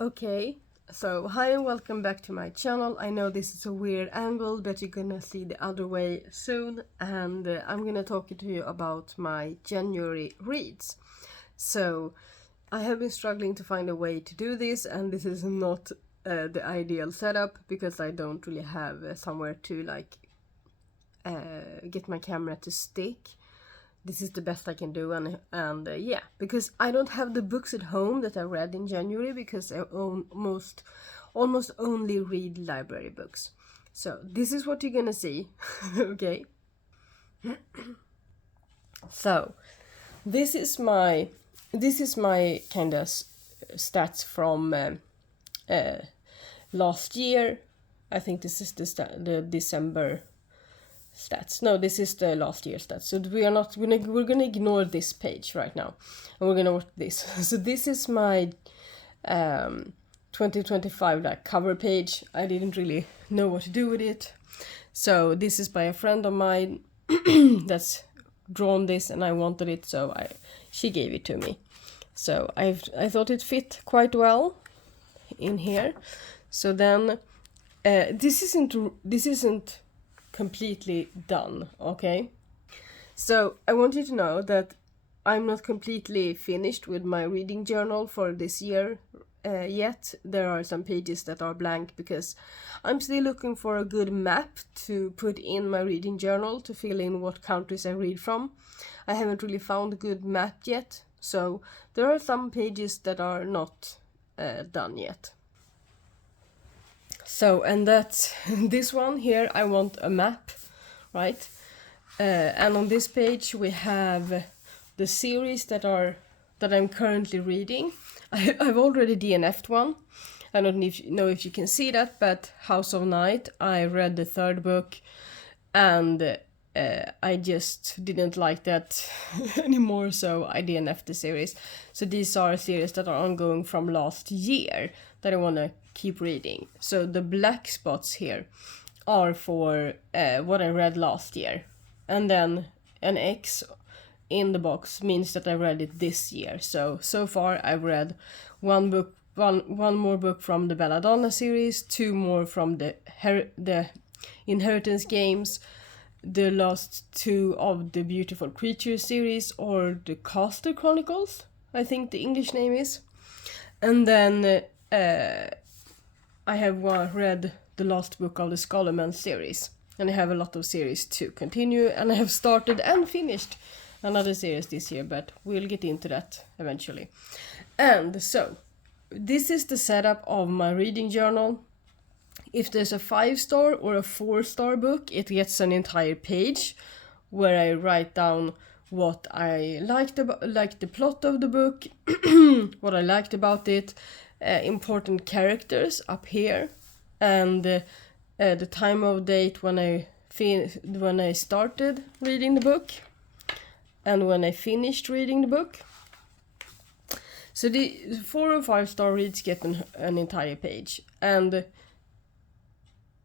Okay, so hi and welcome back to my channel. I know this is a weird angle, but you're gonna see the other way soon, and I'm gonna talk to you about my January reads. So I have been struggling to find a way to do this, and this is not the ideal setup because I don't really have somewhere to get my camera to stick. This is the best I can do, and yeah, because I don't have the books at home that I read in January because I almost only read library books. So this is what you're gonna see. Okay. So this is my kind of stats from last year. I think this is the December stats. No, this is the last year stats. So we're gonna ignore this page right now, and we're gonna watch this. So this is my 2025 cover page. I didn't really know what to do with it, so this is by a friend of mine that's drawn this, and I wanted it, so she gave it to me. So I thought it fit quite well in here. So then this isn't completely done, okay? So I want you to know that I'm not completely finished with my reading journal for this year yet. There are some pages that are blank because I'm still looking for a good map to put in my reading journal to fill in what countries I read from. I haven't really found a good map yet, so there are some pages that are not done yet. So, and that's this one here, I want a map, right? And on this page we have the series that I'm currently reading. I've already DNF'd one. I don't know if you can see that, but House of Night, I read the third book, and I just didn't like that anymore, so I DNF'd the series. So these are series that are ongoing from last year that I want to keep reading. So the black spots here are for what I read last year, and then an X in the box means that I read it this year. So far I've read one more book from the Belladonna series, two more from the Inheritance games, the last two of the Beautiful Creatures series, or the Caster Chronicles, I think the English name is, and then I have read the last book of the Scholarman series, and I have a lot of series to continue, and I have started and finished another series this year, but we'll get into that eventually. And so, this is the setup of my reading journal. If there's a 5-star or a 4-star book, it gets an entire page where I write down what I liked about, like the plot of the book, what I liked about it, important characters up here, and the time of date when I started reading the book and when I finished reading the book. So the 4 or 5-star reads get an entire page, and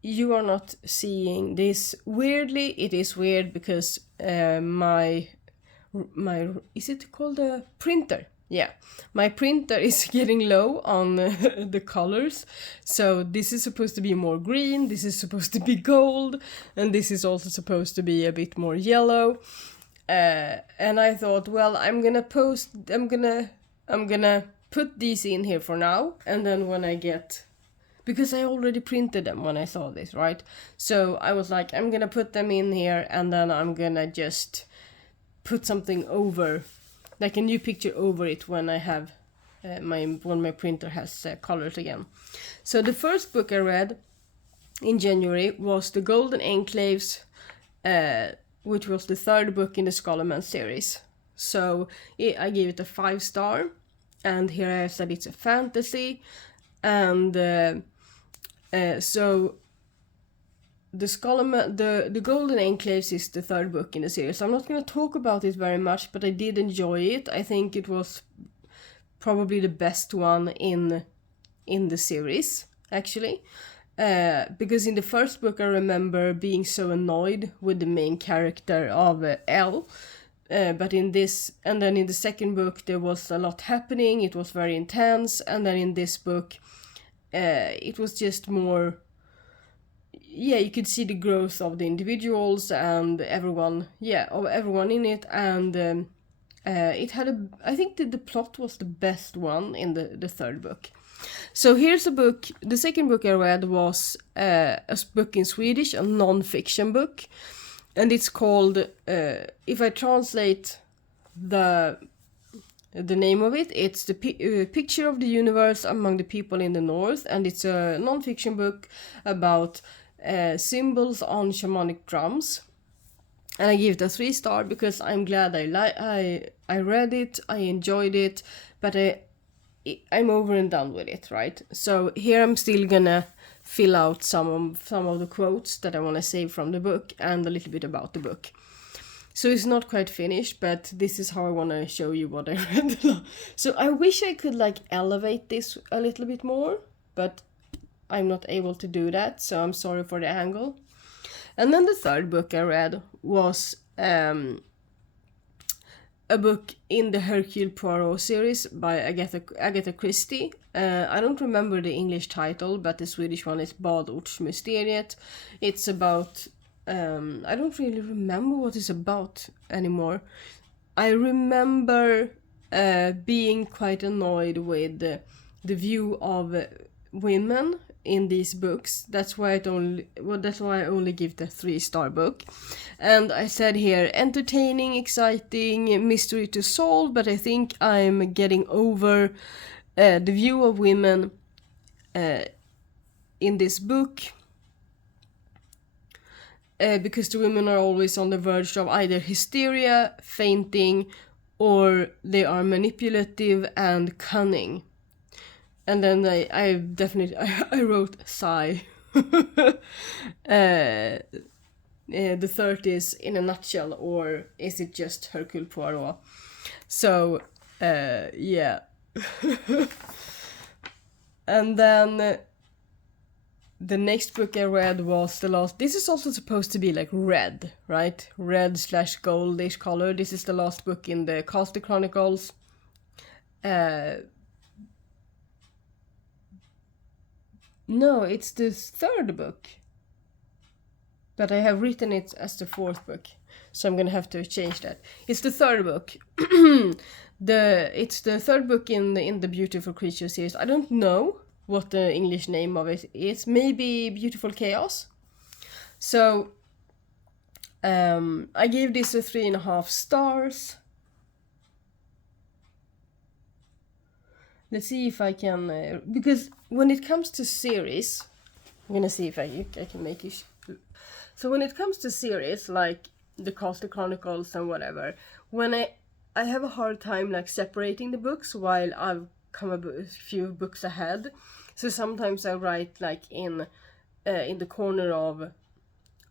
you are not seeing this. Weirdly, it is weird because my is it called a printer? Yeah, my printer is getting low on the colors, so this is supposed to be more green, this is supposed to be gold, and this is also supposed to be a bit more yellow. And I thought, well, I'm gonna put these in here for now, and then when I get, because I already printed them when I saw this, right? So I was like, I'm gonna put them in here, and then I'm gonna just put something over, like a new picture over it when I have when my printer has colors again. So the first book I read in January was The Golden Enclaves, which was the third book in the Scholarman series. So I gave it a 5-star, and here I have said it's a fantasy, and so the Golden Enclaves is the third book in the series. I'm not going to talk about it very much, but I did enjoy it. I think it was probably the best one in the series, actually. Because in the first book I remember being so annoyed with the main character of Elle, but in this, and then in the second book there was a lot happening, it was very intense, and then in this book it was just more, yeah, you could see the growth of the individuals and everyone, yeah, of everyone in it, and it had I think the plot was the best one in the third book. So here's a book. The second book I read was a book in Swedish, a non-fiction book, and it's called, if I translate the name of it, it's the Picture of the Universe Among the People in the North, and it's a non-fiction book about symbols on shamanic drums. And I give it a 3-star because I'm glad I read it, I enjoyed it, but I'm over and done with it, right? So here I'm still gonna fill out some of the quotes that I want to save from the book and a little bit about the book. So it's not quite finished, but this is how I want to show you what I read. So I wish I could like elevate this a little bit more, but I'm not able to do that, so I'm sorry for the angle. And then the third book I read was a book in the Hercule Poirot series by Agatha Christie. I don't remember the English title, but the Swedish one is Badortsmysteriet. It's about, I don't really remember what it's about anymore. I remember being quite annoyed with the view of women in these books. That's why I only give the 3-star book. And I said here, entertaining, exciting, mystery to solve, but I think I'm getting over the view of women in this book, because the women are always on the verge of either hysteria, fainting, or they are manipulative and cunning. And then I definitely wrote sigh. The 30s in a nutshell, or is it just Hercule Poirot? So yeah. And then the next book I read was the last. This is also supposed to be like red, right? Red/goldish color. This is the last book in the Caspian Chronicles. No, it's the third book. But I have written it as the fourth book. So I'm gonna have to change that. It's the third book. It's the third book in the Beautiful Creature series. I don't know what the English name of it is. Maybe Beautiful Chaos. So I gave this a 3.5 stars. Let's see if I can, because when it comes to series, I'm gonna see if I can make it. So when it comes to series like the Caspian Chronicles and whatever, when I have a hard time like separating the books while I've come a few books ahead. So sometimes I write like in the corner of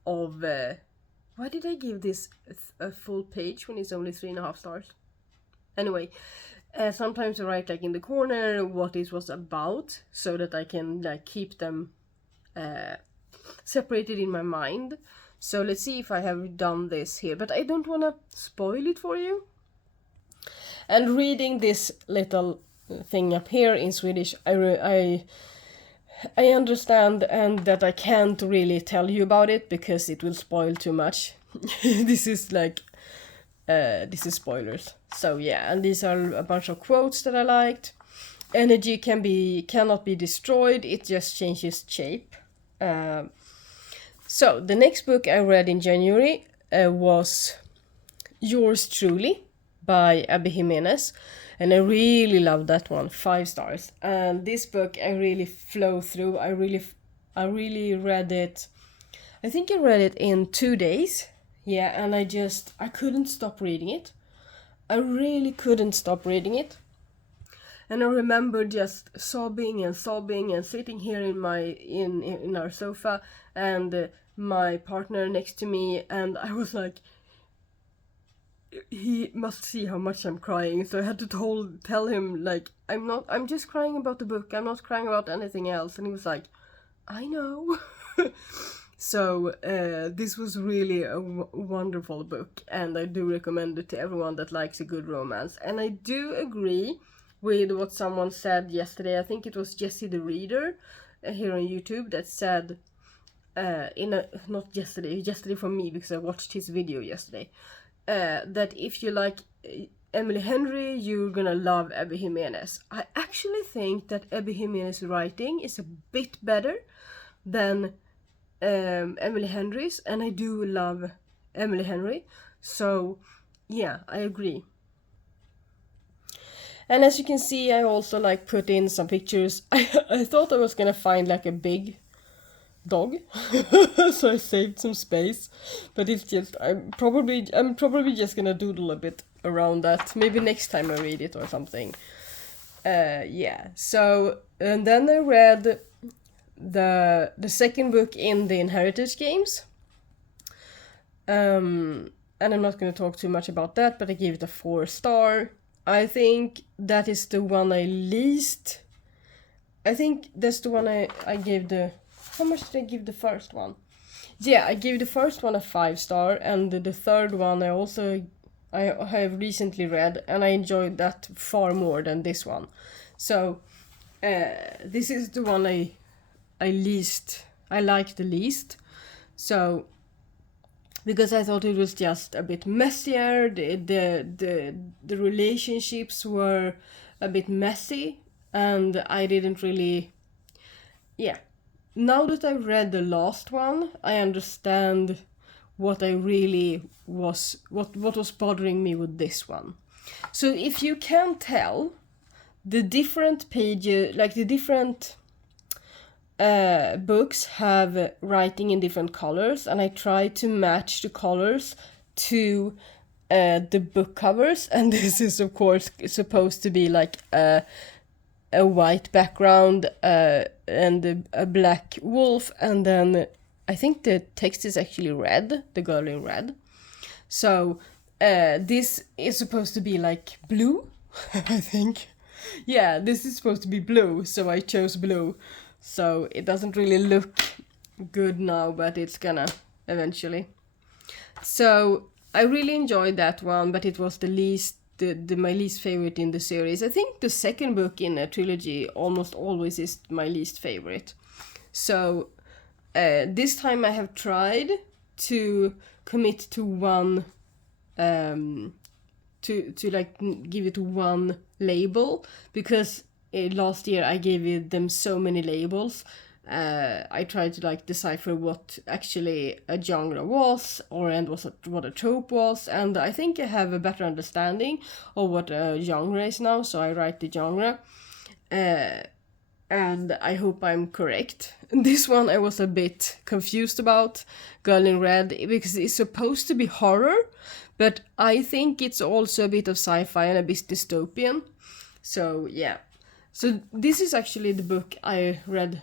why did I give this a full page when it's only 3.5 stars? Anyway. Sometimes I write like in the corner what it was about, so that I can like keep them separated in my mind. So let's see if I have done this here, but I don't want to spoil it for you. And reading this little thing up here in Swedish, I understand, and that I can't really tell you about it because it will spoil too much. This is spoilers. So yeah, and these are a bunch of quotes that I liked. Energy cannot be destroyed, it just changes shape. So the next book I read in January was Yours Truly by Abby Jimenez, and I really loved that one, 5 stars. And this book I really flow through. I really read it. I think I read it in 2 days. Yeah, and I couldn't stop reading it. I really couldn't stop reading it. And I remember just sobbing and sitting here in our sofa, and my partner next to me, and I was like, he must see how much I'm crying, so I had to tell him like, I'm just crying about the book, I'm not crying about anything else. And he was like, I know. So this was really a wonderful book, and I do recommend it to everyone that likes a good romance. And I do agree with what someone said yesterday. I think it was Jesse the Reader here on YouTube that said, not yesterday for me because I watched his video yesterday, that if you like Emily Henry, you're gonna love Abby Jimenez. I actually think that Abby Jimenez's writing is a bit better than Emily Henry's, and I do love Emily Henry, so yeah, I agree. And as you can see, I also like put in some pictures. I thought I was gonna find like a big dog, so I saved some space, but it's just I'm probably just gonna doodle a bit around that. Maybe next time I read it or something. Yeah. So and then I read the second book in the Inheritance games. And I'm not going to talk too much about that, but I gave it a 4-star. I think that is the one I least. I think that's the one I gave the. How much did I give the first one? Yeah, I gave the first one a 5-star, and the third one I have recently read, and I enjoyed that far more than this one. So this is the one I like the least. So because I thought it was just a bit messier, the relationships were a bit messy, and I didn't really. Yeah. Now that I've read the last one, I understand what was bothering me with this one. So if you can tell, the different pages, like the different books have writing in different colors, and I try to match the colors to the book covers, and this is of course supposed to be like a white background and a black wolf, and then I think the text is actually red, the girl in red. So this is supposed to be like blue, I think. Yeah, this is supposed to be blue, so I chose blue. So it doesn't really look good now, but it's gonna eventually. So I really enjoyed that one, but it was my least favorite in the series. I think the second book in a trilogy almost always is my least favorite. So this time I have tried to commit to one, to like give it one label, because last year I gave them so many labels. I tried to like decipher what actually a genre was, and what a trope was, and I think I have a better understanding of what a genre is now, so I write the genre. And I hope I'm correct. This one I was a bit confused about, Girl in Red, because it's supposed to be horror, but I think it's also a bit of sci-fi and a bit dystopian. So yeah. So this is actually the book I read,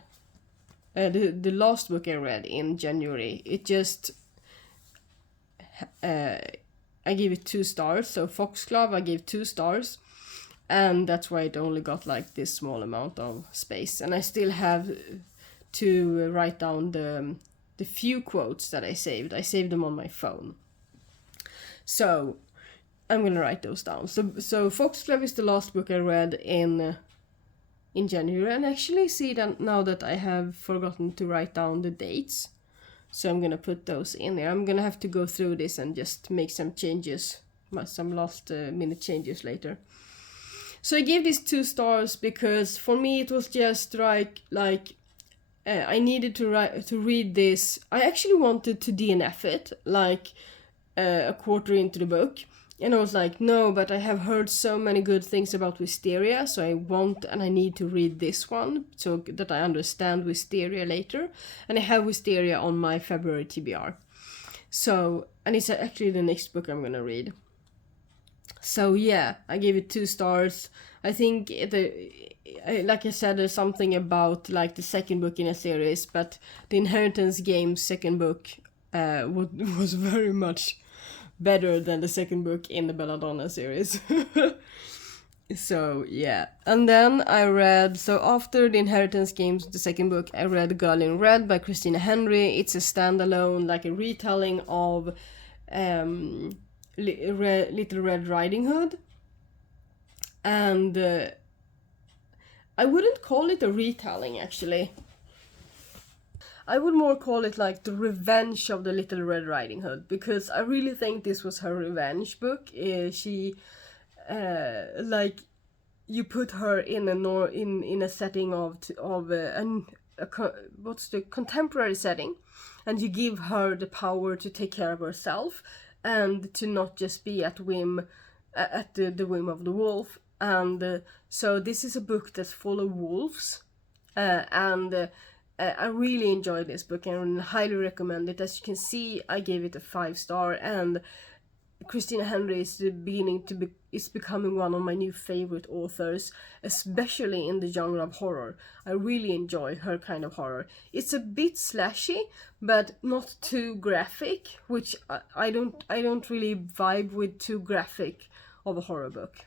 the last book I read in January. It just, I gave it 2 stars. So Foxglove I gave 2 stars, and that's why it only got like this small amount of space. And I still have to write down the few quotes that I saved. I saved them on my phone. So I'm gonna write those down. So Foxglove is the last book I read in January, and actually see that now that I have forgotten to write down the dates, so I'm gonna put those in there. I'm gonna have to go through this and just make some changes, some last minute changes later. So I gave this 2 stars because for me it was just like I needed to read this. I actually wanted to DNF it like a quarter into the book. And I was like, no, but I have heard so many good things about Wisteria, so I need to read this one so that I understand Wisteria later. And I have Wisteria on my February TBR. So, and it's actually the next book I'm gonna read. So yeah, I gave it 2 stars. I think, like I said, there's something about like the second book in a series, but the Inheritance Games second book was very much better than the second book in the Belladonna series. So yeah, and then I read, so after the Inheritance Games, the second book, I read Girl in Red by Christina Henry. It's a standalone, like a retelling of Little Red Riding Hood, and I wouldn't call it a retelling actually. I would more call it like the revenge of the Little Red Riding Hood, because I really think this was her revenge book. She like, you put her in a setting of what's the contemporary setting, and you give her the power to take care of herself and to not just be at the whim of the wolf. And so this is a book that's full of wolves, and I really enjoyed this book and highly recommend it. As you can see, I gave it a 5-star, and Christina Henry is becoming one of my new favorite authors, especially in the genre of horror. I really enjoy her kind of horror. It's a bit slashy, but not too graphic, which I don't really vibe with too graphic of a horror book.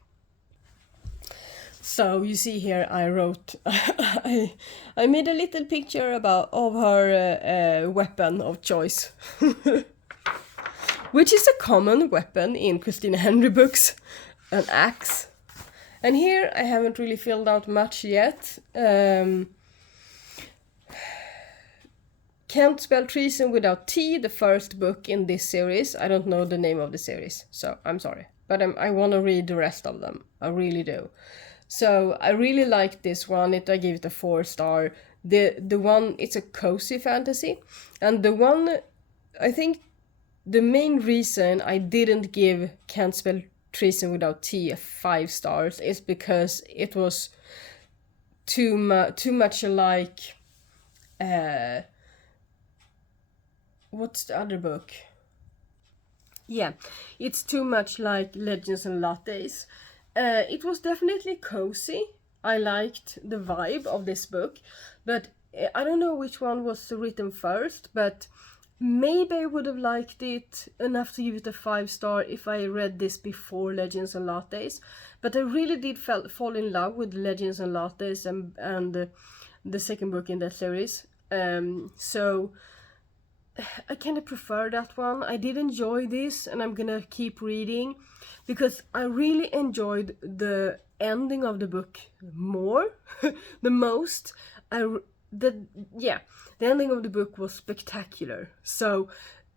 So you see here, I wrote, I made a little picture of her weapon of choice. Which is a common weapon in Christina Henry books, an axe. And here I haven't really filled out much yet. Can't Spell Treason Without T, the first book in this series. I don't know the name of the series, so I'm sorry. But I want to read the rest of them. I really do. So I really liked this one. I gave it a 4-star. The one, it's a cozy fantasy. And the one, I think, the main reason I didn't give Can't Spell Treason Without T a 5 stars is because it was too much like what's the other book? Yeah, it's too much like Legends and Lattes. It was definitely cozy. I liked the vibe of this book, but I don't know which one was written first, but maybe I would have liked it enough to give it a 5-star if I read this before Legends and Lattes. But I really did fall in love with Legends and Lattes and the second book in that series. So I kind of prefer that one. I did enjoy this, and I'm gonna keep reading because I really enjoyed the ending of the book more, the most. The ending of the book was spectacular. So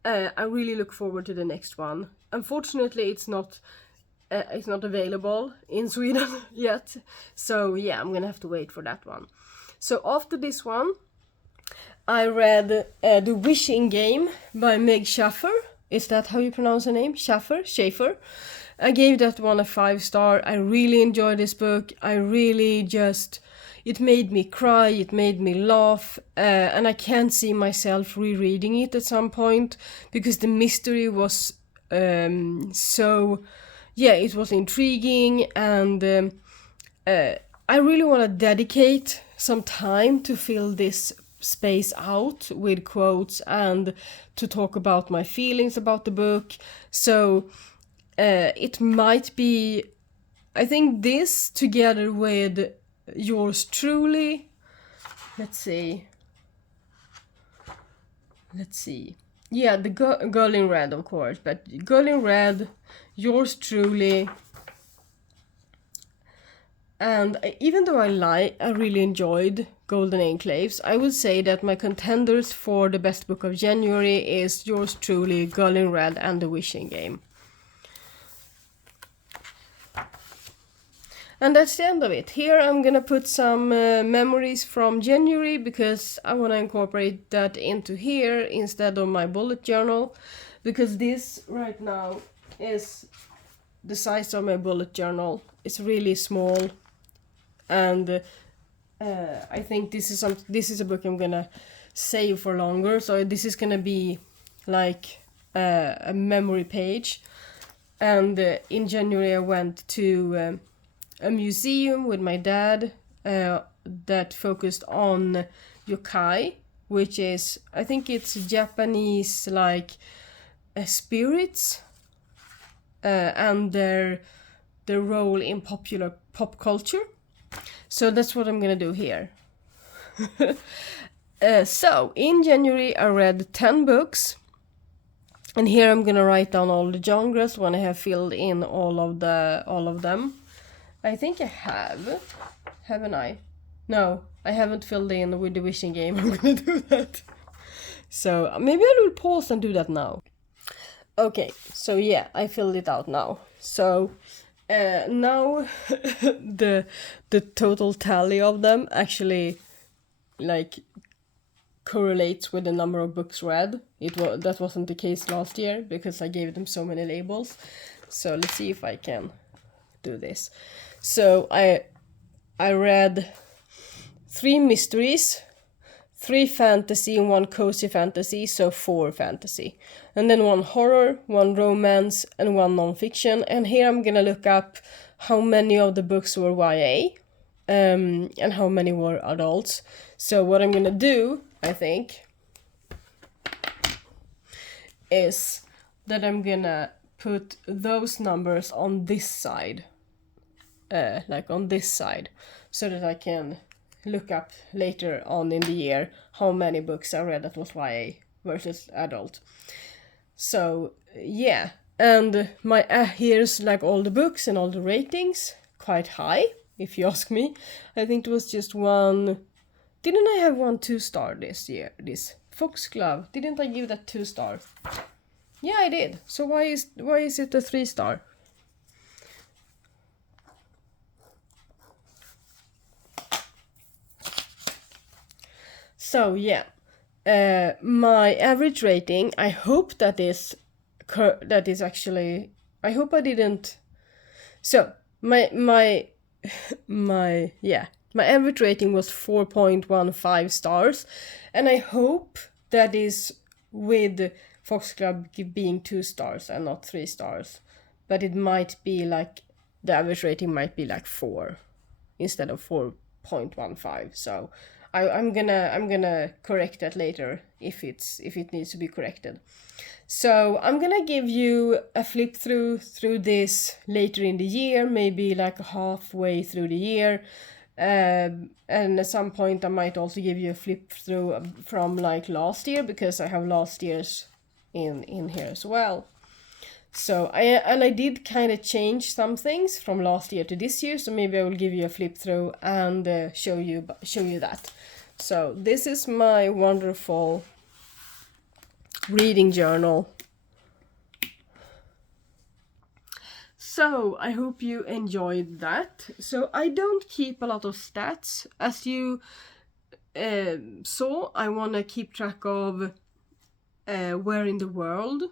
I really look forward to the next one. Unfortunately, it's not available in Sweden yet. So yeah, I'm gonna have to wait for that one. So after this one, I read The Wishing Game by Meg Schaffer. Is that how you pronounce her name? Schaffer? I gave that one a 5-star. I really enjoyed this book. It made me cry, it made me laugh, and I can't see myself rereading it at some point because the mystery was it was intriguing, and I really want to dedicate some time to fill this space out with quotes and to talk about my feelings about the book. So it might be, I think this together with yours truly, let's see, yeah, the Girl in Red, of course, but Girl in Red, yours truly, and even though I really enjoyed Golden Enclaves, I would say that my contenders for the best book of January is yours truly, Girl in Red, and The Wishing Game. And that's the end of it. Here I'm gonna put some memories from January because I want to incorporate that into here instead of my bullet journal, because this right now is the size of my bullet journal. It's really small, and I think this is a book I'm gonna save for longer. So this is gonna be like a memory page. And in January I went to a museum with my dad that focused on yokai, which is, I think it's Japanese like spirits and their their role in popular pop culture. So that's what I'm gonna do here. So in January I read 10 books, and here I'm gonna write down all the genres when I have filled in all of them. I think I have, haven't I? No, I haven't filled in with the wishing game. I'm gonna do that. So maybe I will pause and do that now. Okay, so yeah, I filled it out now. So now the total tally of them actually like correlates with the number of books read. That wasn't the case last year because I gave them so many labels. So let's see if I can do this. So I read 3 mysteries, 3 fantasy, and 1 cozy fantasy, so 4 fantasy. And then 1 horror, 1 romance, and 1 non-fiction. And here I'm gonna look up how many of the books were YA, and how many were adults. So what I'm gonna do, I think, is that I'm gonna put those numbers on this side, like on this side, so that I can look up later on in the year how many books I read that was YA versus adult. So yeah, and my here's like all the books and all the ratings, quite high if you ask me. I think it was just 1. Didn't I have 1 2-star this year? This Foxglove, didn't I give that 2 stars? Yeah, I did. So why is it a 3-star? So yeah, my average rating, I hope that is actually, I hope I didn't. So my average rating was 4.15 stars, and I hope that is with Foxglove being 2 stars and not 3 stars. But it might be like, the average rating might be like 4 instead of 4.15. So I'm gonna correct that later if it needs to be corrected. So I'm gonna give you a flip through this later in the year, maybe like halfway through the year. And at some point I might also give you a flip through from like last year, because I have last year's in here as well. So I did kind of change some things from last year to this year, so maybe I will give you a flip through and show you that. So this is my wonderful reading journal. So I hope you enjoyed that. So I don't keep a lot of stats. As you saw, I want to keep track of where in the world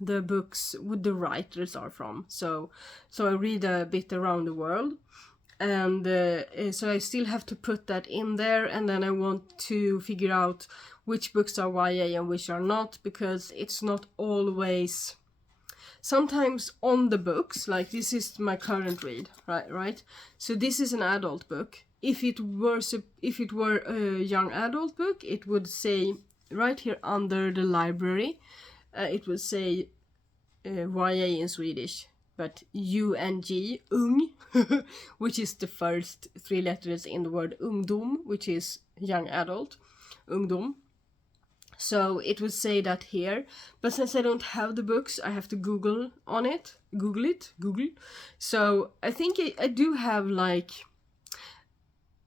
the books with the writers are from. So I read a bit around the world, and so I still have to put that in there, and then I want to figure out which books are YA and which are not, because it's not always. Sometimes on the books, like this is my current read, right? So this is an adult book. If it were a young adult book, it would say right here under the library, it would say YA in Swedish, but UNG, ung, which is the first 3 letters in the word ungdom, which is young adult, ungdom. So it would say that here, but since I don't have the books, I have to Google it. So I think I do have like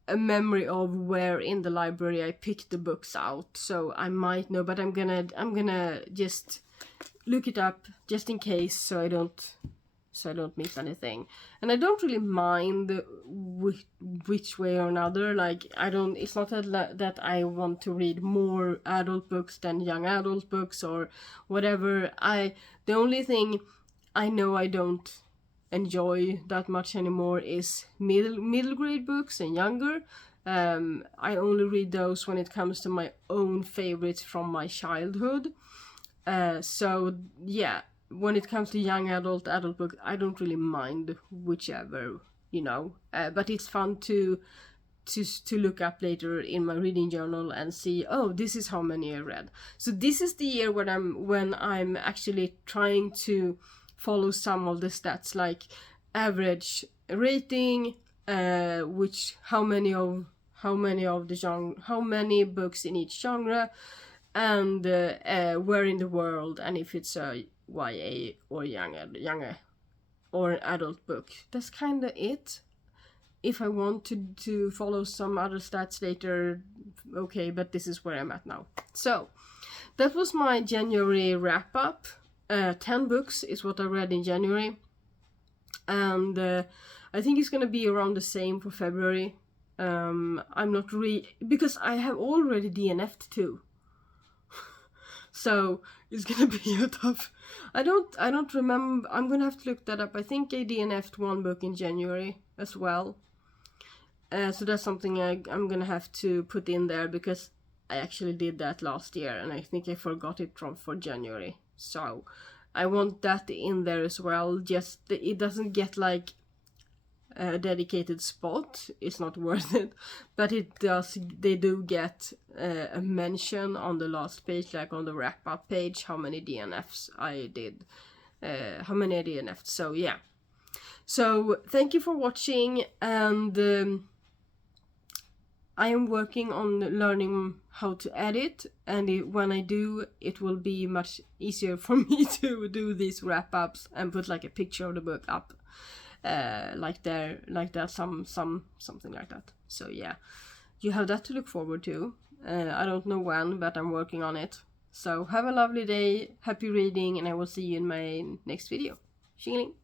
a memory of where in the library I picked the books out, so I might know, but I'm gonna just look it up just in case, so I don't miss anything. And I don't really mind which way or another. Like it's not that I want to read more adult books than young adult books or whatever. The only thing I know I don't enjoy that much anymore is middle grade books and younger. I only read those when it comes to my own favorites from my childhood. So yeah, when it comes to young adult book, I don't really mind whichever, but it's fun to look up later in my reading journal and see, oh, this is how many I read. So this is the year when I'm actually trying to follow some of the stats, like average rating, how many books in each genre, and where in the world, and if it's a YA or younger or an adult book. That's kind of it. If I want to follow some other stats later, okay, but this is where I'm at now. So that was my January wrap up. 10 books is what I read in January, and I think it's gonna be around the same for February. I'm not because I have already DNF'd too. So it's gonna be a tough. I don't remember. I'm gonna have to look that up. I think I DNF'd one book in January as well. So that's something I'm gonna have to put in there, because I actually did that last year and I think I forgot it for January. So I want that in there as well. Just it doesn't get like a dedicated spot. It's not worth it, but it does. They do get a mention on the last page, like on the wrap up page, how many DNFs I did, how many I DNF'd. So yeah. So thank you for watching, and I am working on learning how to edit, and when I do, it will be much easier for me to do these wrap ups and put like a picture of the book up, like that, something like that. So yeah, you have that to look forward to. I don't know when, but I'm working on it. So have a lovely day, happy reading, and I will see you in my next video. Tjingeling!